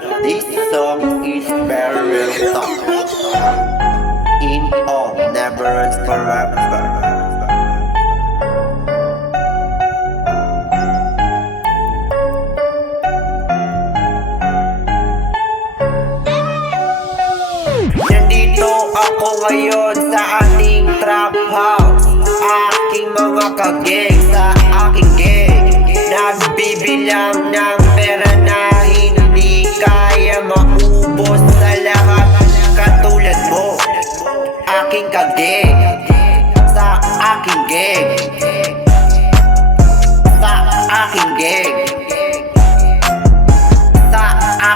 that this song is very tough. In all, never ends forever. Nandito ako ngayon sa ating trap house, aking mga kageng sa aking gang. Nagbibilang ng pera na hindi kaya maubos sa lahat. Katulad mo, aking kageng sa aking gang, sa aking gang, sa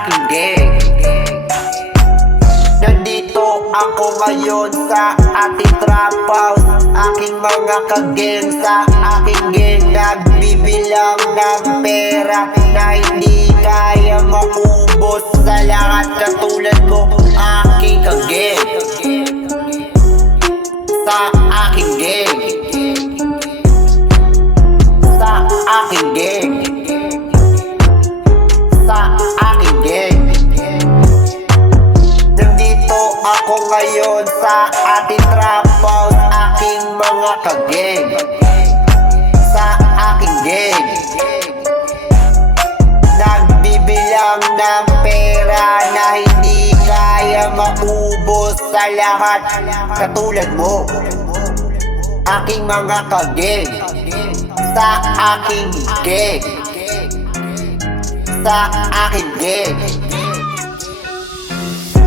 aking gang. Nandito ako ngayon sa ating trap house, aking mga kageng sa aking gang. Nagbibilang ng pera na hindi kaya maubos sa lahat. Katulad mo, aking kageng sa aking gang, sa aking gang, sa aking gang. Nandito ako ngayon sa ating trap house, aking mga kageng sa aking gang. Nagbibilang ng pera na hindi kaya maubos sa lahat. Katulad mo, aking mga kageng sa aking gang, sa aking gang.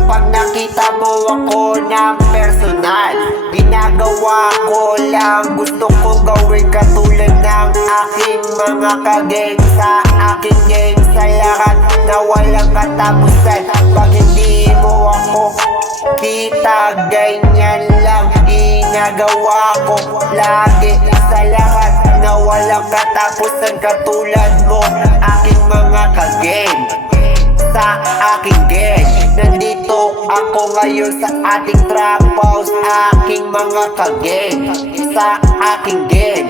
Pag nakita mo ako ng personal, ginagawa ko lang gusto ko gawin katulad ng aking mga kageng sa aking gang. Sa lahat na walang katapusan, pag hindi mo ako kita, ganyan lang ginagawa ko lagi. Sa lahat na walang katapusan, katulad mo, aking mga kageng sa aking gang. Nandito ako ngayon sa ating trap house, aking mga kageng sa aking gang.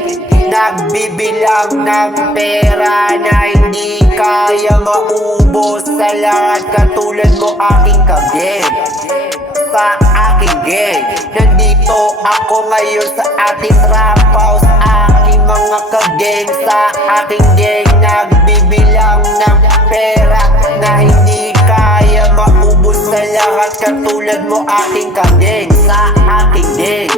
Nagbibilang ng pera na hindi kaya maubos sa lahat. Katulad mo, aking kageng sa aking gang. Nandito ako ngayon sa ating trap house, aking mga kageng sa aking gang. Nagbibilang ng pera na hindi kaya maubos sa lahat. Katulad mo, aking kageng sa aking gang.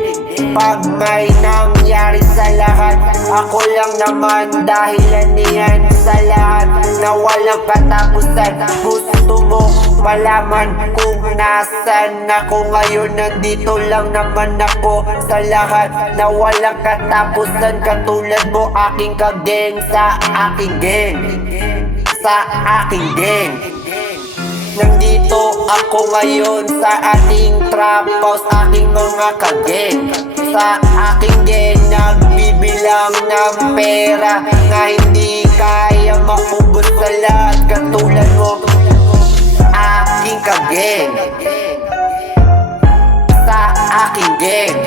Pag may nangyari sa lahat, ako lang naman dahilan niyan. Sa lahat na walang katapusan, gusto mo malaman kung nasan ako ngayon. Nandito lang naman ako sa lahat na walang katapusan. Katulad mo, aking kageng sa aking gang, sa aking gang. Nandito ako ngayon sa ating trap house, aking mga kageng sa aking gang. Nagbibilang ng pera na hindi kaya maubos sa lahat. Katulad mo, aking kageng sa aking gang.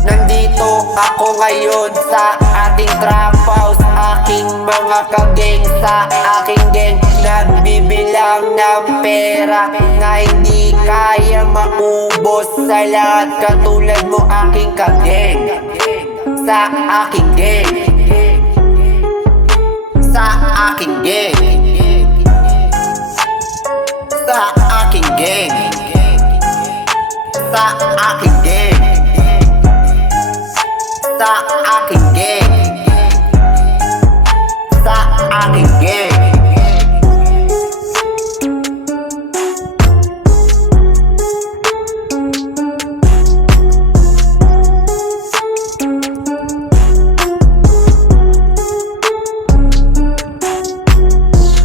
Nandito ako ngayon sa ating trap house, aking mga kageng sa aking gang. Nagbibilang ng pera na hindi kaya maubos sa lahat. Katulad mo, aking kageng sa aking gang, sa aking gang, sa aking gang, sa aking gang, sa aking gang, sa aking gang.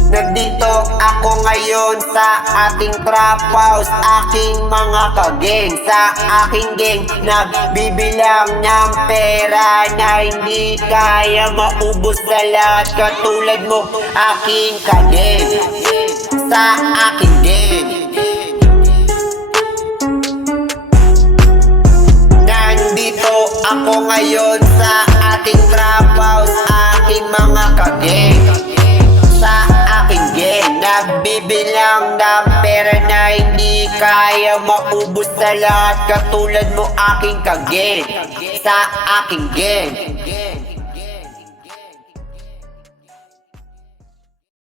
Nandito ako ngayon sa ating trap house, aking mga kageng sa aking gang. Nagbibilang ng pera na hindi kaya maubos sa lahat. Katulad mo, aking kageng sa aking gang. Nandito ako ngayon sa ating trap house, aking mga kageng sa aking gang. Nagbibilang ng pera na hindi kaya maubos na lahat. Katulad mo aking kageng sa aking gang.